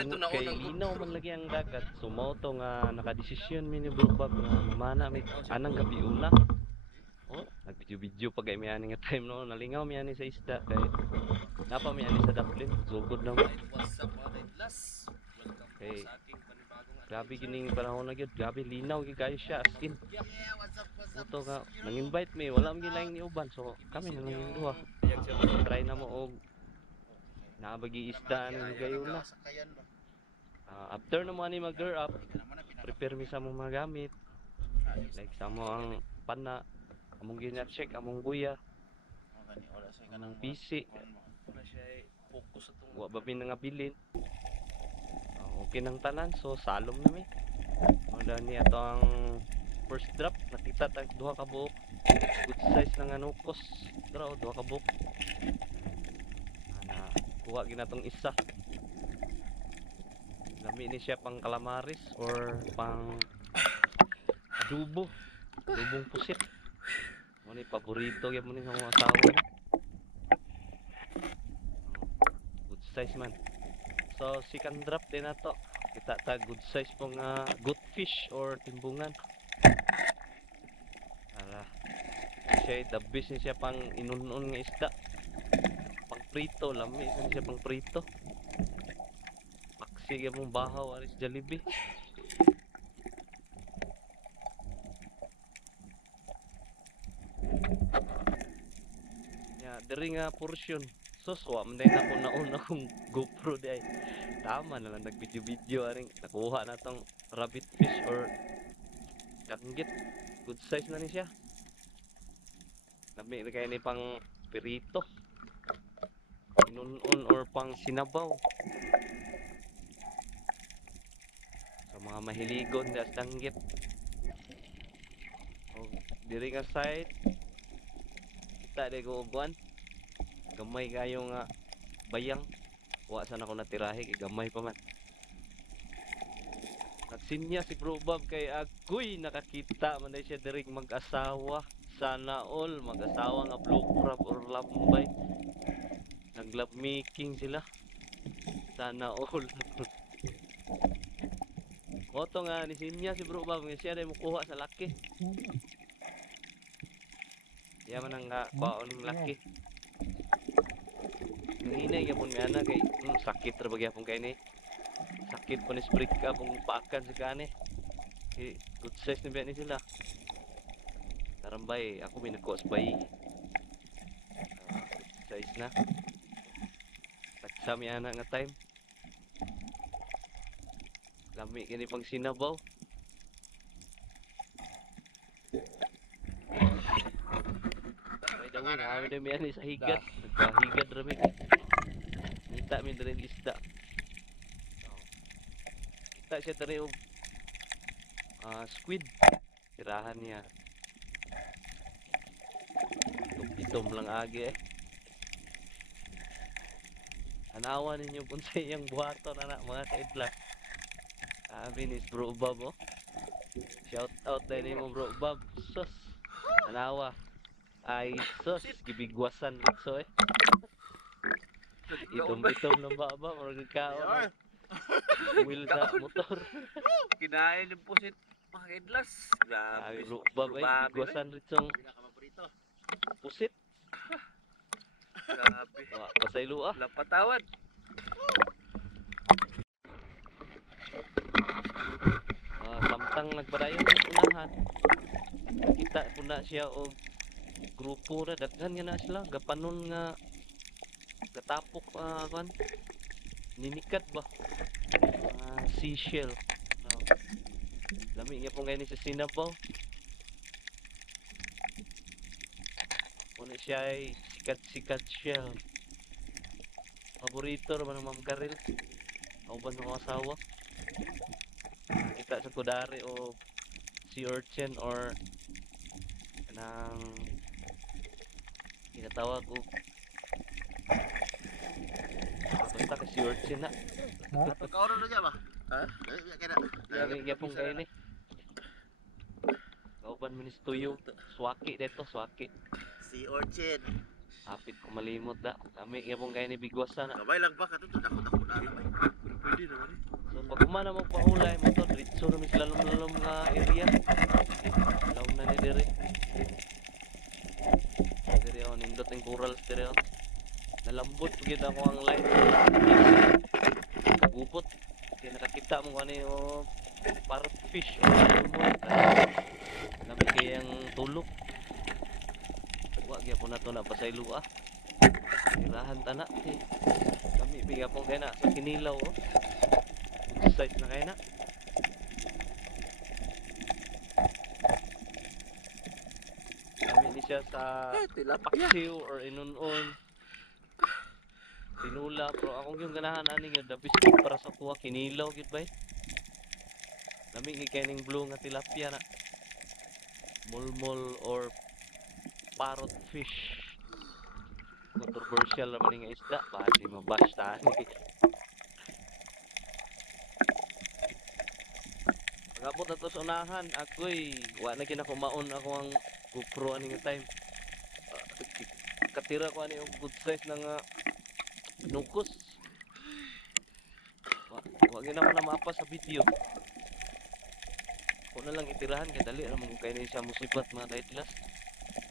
Tungod kay linaw man lagi ang dagat. So mao to nga nakadesisyon mi ni Bro Bob nga mamana mi anang gabi una. Oh, nag-video-video pa kay mi ani nga time no, nalingaw mi ani sa isda kay napa mi ani sa daplin, sugod na mo. What's up mga kaidlas? Welcome po Kay sa aking panibagong grabe gining panahon na gyud, grabe linaw gyud kayo siya as in. Yeah, what's up, Moto nga nang-invite mi, wala man gilaing ni uban so kami na lang yung duha. Try na mo og nabagi isda ni gayuna. After na mo ani mag-gear up, prepare mi sa mong mga gamit. Like sa mo ang pana, among gina-check, among buya, among PC. Wala siya focus sa itong Wa ba mi nga bilin. Okay nang tanan, so salom na mi. Muna ni ato ang first drop, nakita tag duha ka buok. Good size ng anukos. Draw, duha ka buok. Ana, kuha ginatong isa. Lami ni siya pang calamaris or pang adobo. Adobong pusit. Mo ni paborito gyud mo ni sa mga asawa na. Good size man. So second drop din nato. Kita ta good size pong goatfish or timbungan. Ala. Siya the best ni siya pang inunon nga isda. Pang prito, lami siya pang prito. Sige mong bahaw aris Jollibee. Ya, diri nga portion. Sus, wa man na ko nauna kong GoPro di ay. Tama na lang nag-video-video aring nakuha na tong rabbit fish or kanggit. Good size na ni siya. Lami kay ni pang pirito. Inunon or pang sinabaw. Mga mahiligon das danggit. Oh, diri nga side kita de ko uban. Gamay kayo nga bayang. Wa sana ko natirahe kay gamay pa man. Nagsinya si Bro Bob kay agoy nakakita man siya diri mag-asawa. Sana all mag-asawa nga blue crab or lambay. Nag-love making sila. Sana all. Oto nga ni Sinya si Bro Bob nga siya day mukuha sa laki. Siya man ang kwaon ng laki. Nanginay gyapon nga na kay sakit ra gyapon kay ni. Sakit pa ni sprit ka kung paakan sa kani. Good size ni ni sila. Tarambay ako minakos bay. Size na. Tagsami ana nga time. Lami kini pang sinabaw. May daw na kami na sa higad. Nagpahigad rami. Nita mi diri isda. Kita siya diri og squid. Tirahan niya. Itom lang agi eh. Anawa ninyo kung sa iyang buhaton anak mga kaidlas. Binis Bro Bob oh. Shout out din mo Bro Bob. Sus. Anawa. Ay sus gibigwasan so eh. Itom ng baba murag kaon. Wheel sa motor. kinain yung pusit mga kaidlas. Ay Bro Bob ay gibigwasan ritsong pusit. Grabe. Wa pasaylo ah. Lapatawad. Samtang nagpadayon sa unahan. Kita po na siya o grupo na daghan nga na sila gapanon nga gatapok kan ninikat ba seashell. Lami nga po ngayon sa sinabaw. Una siya ay sikat shell. Paborito naman ng Ma'am Karel. Kauban ng mga asawa. Kita sa kudari o sea urchin or kanang tinatawag o basta ka sea urchin na. Pagkaoran na niya ba? Ha? Lami gyapon kayo ni. Kauban mo ni tuyo. Swaki dito, swaki. Sea urchin. Hapit ko malimot da. Lami gyapon kayo ni bigwasa na. Kamay lang ba? Katito, dako-dako na naman. Pwede naman eh. man na magpahulay mo to, diretso na mis lalom-lalom nga area. Alam na ni dire. Dire on indot ang corals dire on. Nalambot pagid ako ang line. Gupot. Kaya nakakita mo kani o parrot fish o salmon. Nabi kayang tulok. Wa gyapon nato na pasaylo ah. Irahan ta na kay kami bigyan po kay na sa kinilaw oh. Size na kay na. Kami ni siya sa paksiw or inunon. Tinula pero akong yung ganahan ani gyud the best para sa kuha kinilaw gid bay. Lami gi kining blue nga tilapia na. Mulmol or parrot fish. Controversial naman nga isda, basi mabash ta ni. Pagabot na to sa unahan, ako'y wa na kinakumaon ako ang GoPro ani nga time. Katira ko ani og good size na nga nukos. Wa gyud ako na mapa sa video. Ko na lang itirahan kay dali ra mo kay ni siya musibat mga kaitlas.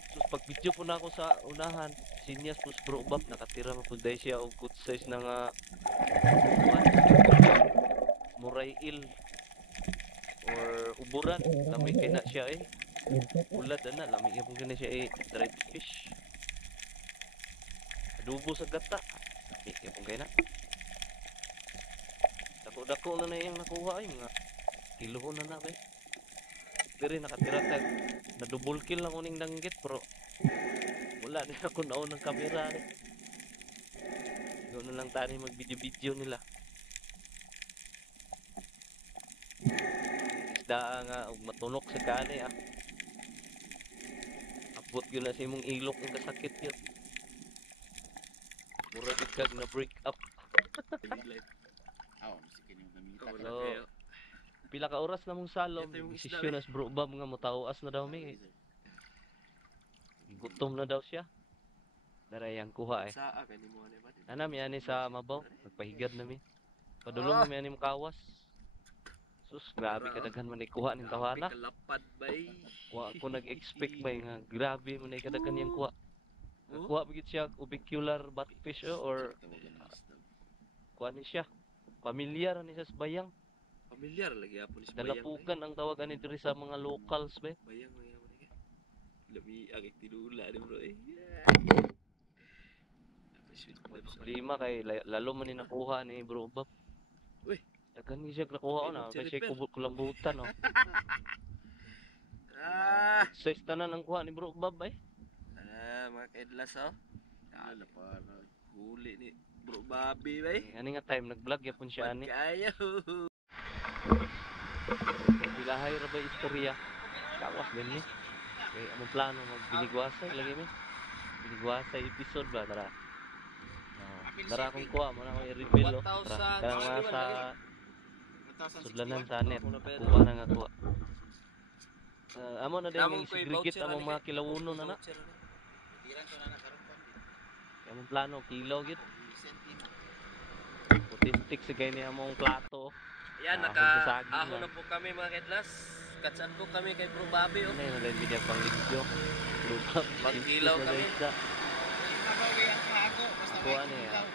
Sus pag video po na ako sa unahan, sinyas pus bro bab nakatira pa pud siya og good size na nga muray il or uburan lamay kay na siya eh. Ulad na lamay gyapon kay na siya eh dried fish. Adobo sa gata. Gyapon kay na. Dako-dako na yung nakuha ay mga kilo na na ba. Diri nakatira kay na double kill lang uning danggit pero wala din ako naon ng kamera rin. Doon na lang tani mag video nila. Isda nga og matunok sa kani ah. Abot yun na sa imong ilok ng kasakit yun. Mura kag na break up. So, pila ka oras na mong salom, desisyon as bro bab nga motawas na daw mi. Gutom na daw siya. Darayang kuha eh. Saa kay nimo ani ba? Nanami ani sa mabaw, nagpahigad na mi. Padulong mi ani makawas. Sus, grabe kadaghan man ikuha ning tawana. Kalapad bay. Wa ko nag-expect bay nga grabe man ay kadaghan yang kuha. Kuha bigit siya ubicular batfish or kuha ni siya. Pamilyar ni siya sa bayang. Pamilyar lagi apon sa bayang. Dalapukan ang tawag ani diri sa mga locals ba. Bayang man ni. Labi agik tinula ni bro eh. Problema kay lalo man ni nakuha ni Bro Bob. Uy, daghan ni siya nakuha na kasi kulambutan oh. Size tanan ang kuha ni Bro Bob ay. Mga kaidlas oh. Dala pa huli ni Bro Bobby bay. Ani nga time nag-vlog yapon siya ani. Kaya. Bilahay ra ba istorya? Kawas din ni. Kay among plano magbinigwasay lagi mi. Binigwasay episode ba tara. Dara akong kuha mo na ako i-reveal oh. Tara nga sa sudlanan sa net. Kuha na nga kuha. Amo na din yung sigrigit among mga kilawuno na na. Among plano kilo gid. Putistik sa gani among plato. Ayan, naka-aho na po kami mga kaidlas. Katsan po kami kay Bro Bobby oh. Ano yun, nalain biniyag pang video. Mag-ilaw kami. Ako ano yan,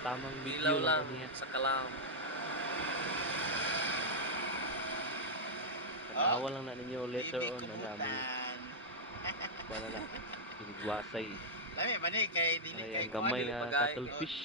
tamang video Ilaw lang niya. sa kalam. Awal lang na ninyo later on na namin. Wala na, pinigwasay. Lami man eh kay dili Ay, kay ang gamay kuwan, nga pagkain. cuttlefish.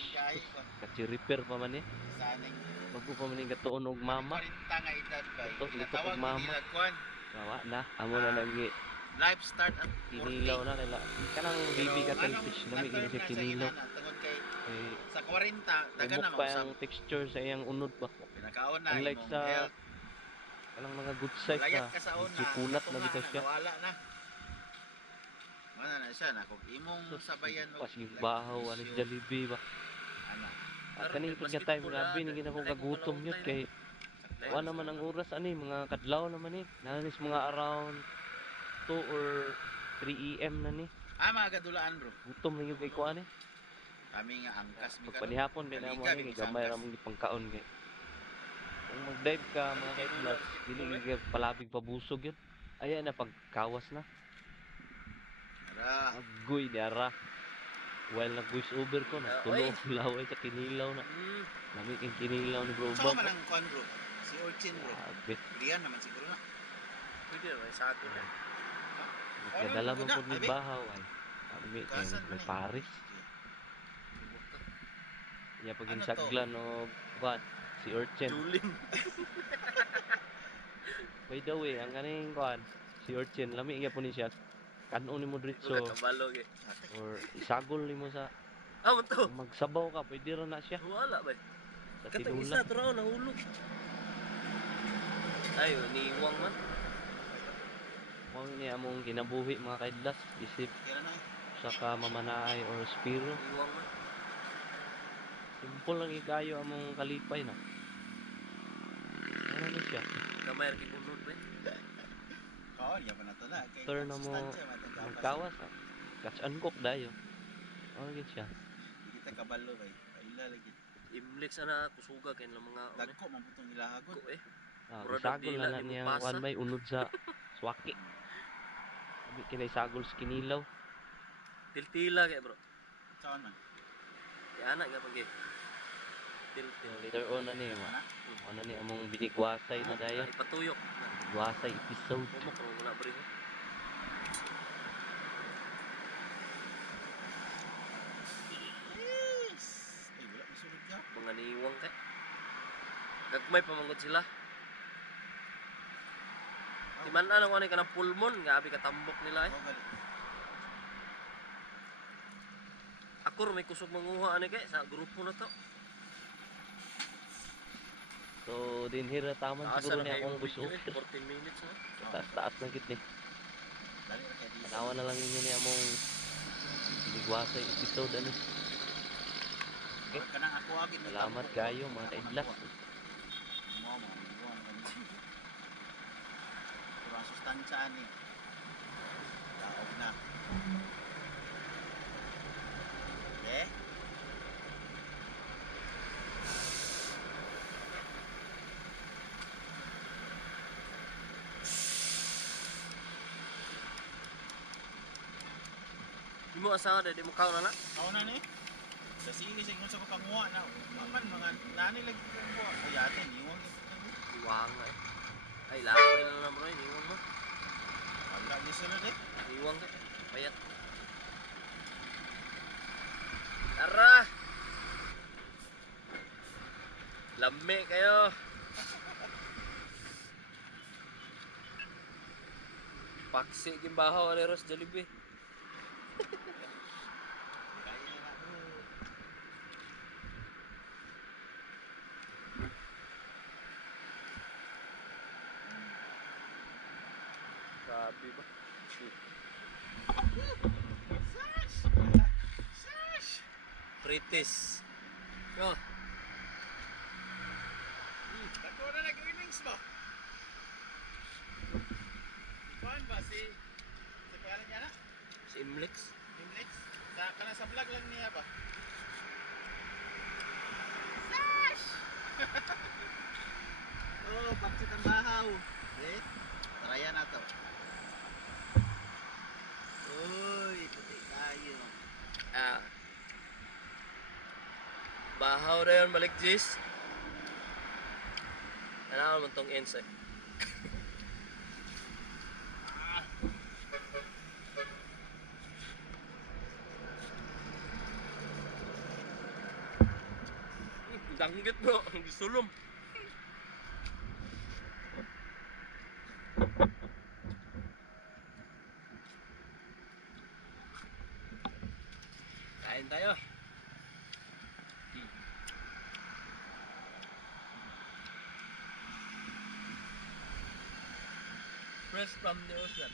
Kachi-repair pa man eh. saning Magpo pa man yung gatuon og mama. 40 nga edad ba. Ito, ito Tawag og mama. nila kuan. Gawa na, amo na lagi. Life start at 40. Kinilaw na kaya. Kanang baby cuttlefish, lamig na siya kinilaw. Tungod kay Eh, sa 40 dagan na umok pa mausap. yung texture sa iyang unod ba. Pinakaon na Unlike imong sa health. kanang mga good size Layat na. ka sa una. Sukunat na bitaw siya. Wala na. Mana na siya na kung imong sabayan mo. Pas yung bahaw, anis Jollibee ba. Ano? At kaning pagka-time grabe ni gina ko kagutom yun kay wala naman ang oras ani mga kadlaw naman ni. Nanis mga around 2 or 3 AM na ni. Mga gadulaan bro. Gutom na yung kay kuan eh. Kami nga angkas mi Pag panihapon din na mo ni gamay ra mong ipangkaon kay. Kung mag-dive ka mga kaidlas, dili ka palabig pabusog yun. Ayan na pagkawas na. Ara. Agoy ni ara. While nag-voice over ko, nagtulo Oy. ang laway sa kinilaw na. Hmm. Lamig ang kinilaw ni bro Saan Bob. man ang kuan bro? Si Orchin bro. Grabe. Riyan naman siguro na. Pwede na, may sako na. Nagkadala mo Ano, po ni Alvin? bahaw ay. Kami Kasan man may eh. Paris. Subok ka. Iya paging Ano to? saglan o kuan si Urchin. Julin. By the way, ang kaning kuan si Urchin lami iya po ni siya. Kanon nimo Ikaw diretso kabalo eh. or isagol nimo sa Ah, man to. kung magsabaw ka pwede ra na siya Wala ba? sa Katang tinula. isa, turo, nahulog. Ay, niwang man. Mao ni among kinabuhi mga kaidlas isip Kira na eh. sa ka mamanaay or spiro. Niwang man. Simple lang ikayo among kalipay na. Ano ni siya? Kamay rin kipunod ba? Kaon, yaman na to na. Kay Turn na mo konsistansya, matagapas. magkawas ha. Catch and cook dayo. Ano gid siya? Di kita kabalo bay. Paila lagi. Imlex na kusuga kayo ng mga Dagko man putong ilahagon. ko eh. Ah, Murag isagol dila na ni niya Mupasa. kuan may unod sa swaki. Sabi kinay sagol sa kinilaw. Tiltila kayo bro. Saan man? Kaya anak ka pag Til. Later on na ni ma. Ano ni among binigwasay na dayo. Ipatuyok. Binigwasay episode. Pumok kung wala ba rin. Yes! Ay, wala masulod ka. Mga niwang ka. Gagmay pamanggod sila. Di man ano ko ka ng pulmon, gabi katambok nila eh. Oh, gali. Ako may kusog manguha ani kay sa grupo na to. So din hira taman siguro ni akong voice over. 14 minutes na. Taas-taas na gid ni. Dali ra kay di. Tanawa na lang ninyo ni among binigwasay episode ano. Huwag ka nang ako agad. Salamat kayo mga kaidlas. Mo mo, mo ang ganito. Pero ang sustansya ni. Daog na. Okay? Di mo asawa dahil di mo kaon na. Ako na ni. Sa sige kung sa ko panguha na. Man mga nani lagi ko ko. Ay ate, niwang ko. Iwang nga eh. Ay, lakay na lang bro, iwang mo. Wala gyud sunod eh. Iwang ka. Payat. Tara! Lami kayo. Paksi gimbahaw ni Ros Jollibee. Kaya na bro. Grabe ba? Pritis. Yo, Dako na nag-innings ba? Kuan ba si sa pangalan niya na? si Imlex. Imlex? Sa kana sa vlog lang niya ba? Oh, bakit ang bahaw? Eh, traya na to. Uy, puti kayo. Ah. Bahaw na yun, balik Jis. Ano mo tong ends eh. Danggit bro, ang gisulom. Kain tayo. Fresh from the ocean.